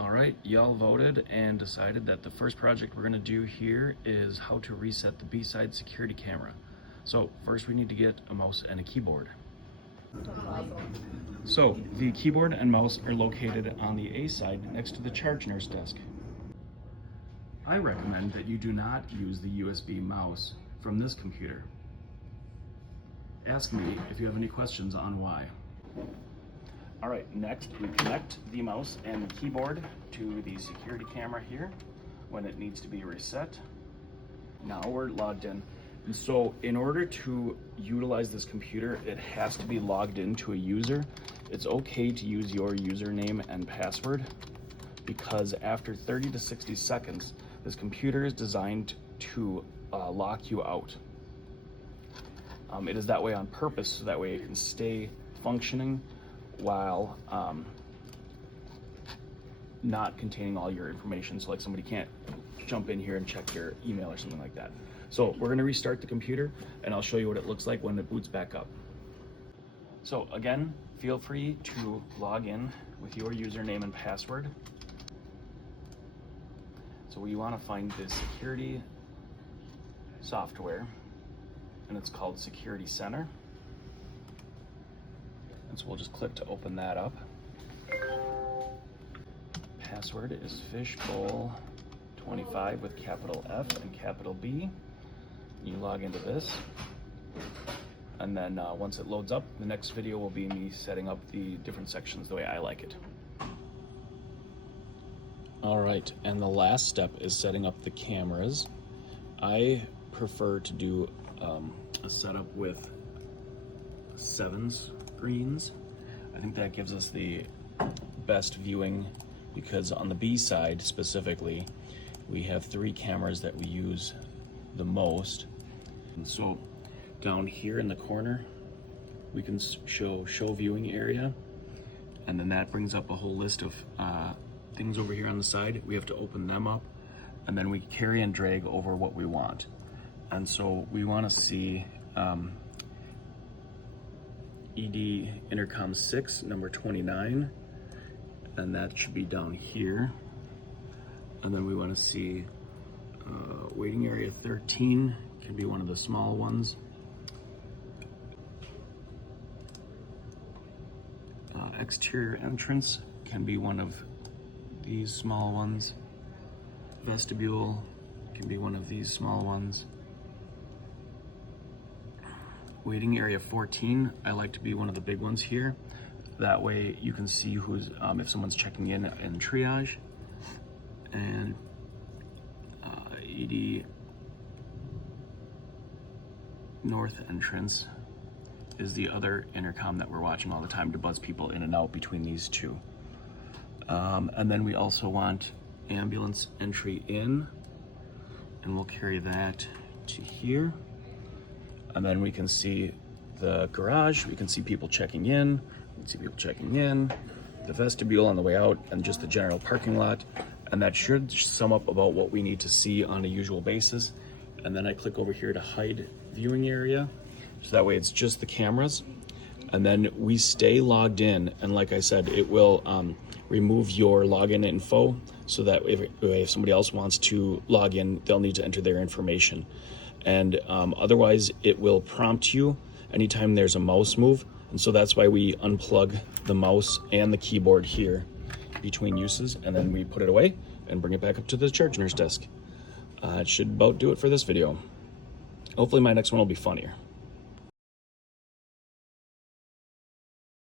All right, y'all voted and decided that the first project we're gonna do here is how to reset the B-side security camera. So first we need to get a mouse and a keyboard. So the keyboard and mouse are located on the A side next to the charge nurse desk. I recommend that you do not use the USB mouse from this computer. Ask me if you have any questions on why. All right, next we connect the mouse and the keyboard to the security camera here when it needs to be reset. Now we're logged in. And so in order to utilize this computer, it has to be logged into a user. It's okay to use your username and password because after 30 to 60 seconds, this computer is designed to lock you out. It is that way on purpose, so that way it can stay functioning while not containing all your information. So like somebody can't jump in here and check your email or something like that. So we're gonna restart the computer and I'll show you what it looks like when it boots back up. So again, feel free to log in with your username and password. So we wanna find the security software and it's called Security Center. And so we'll just click to open that up. Password is fishbowl25 with capital F and capital B. You log into this. And then once it loads up, the next video will be me setting up the different sections the way I like it. All right, and the last step is setting up the cameras. I prefer to do a setup with 7 screens. I think that gives us the best viewing because on the B side specifically, we have 3 cameras that we use the most. And so down here in the corner, we can show viewing area. And then that brings up a whole list of things over here on the side. We have to open them up and then we carry and drag over what we want. And so we want to see ED intercom 6, number 29, and that should be down here. And then we want to see waiting area 13, can be one of the small ones. Exterior entrance can be one of these small ones. Vestibule can be one of these small ones. Waiting area 14, I like to be one of the big ones here. That way you can see who's, if someone's checking in triage. And ED North entrance is the other intercom that we're watching all the time to buzz people in and out between these two. And then we also want ambulance entry in, and we'll carry that to here. And then we can see the garage, we can see people checking in, the vestibule on the way out, and just the general parking lot. And that should sum up about what we need to see on a usual basis. And then I click over here to hide viewing area. So that way it's just the cameras. And then we stay logged in. And like I said, it will remove your login info so that if somebody else wants to log in, they'll need to enter their information. And otherwise it will prompt you anytime there's a mouse move. And so that's why we unplug the mouse and the keyboard here between uses, and then we put it away and bring it back up to the charge nurse desk. It should about do it for this video. Hopefully my next one will be funnier.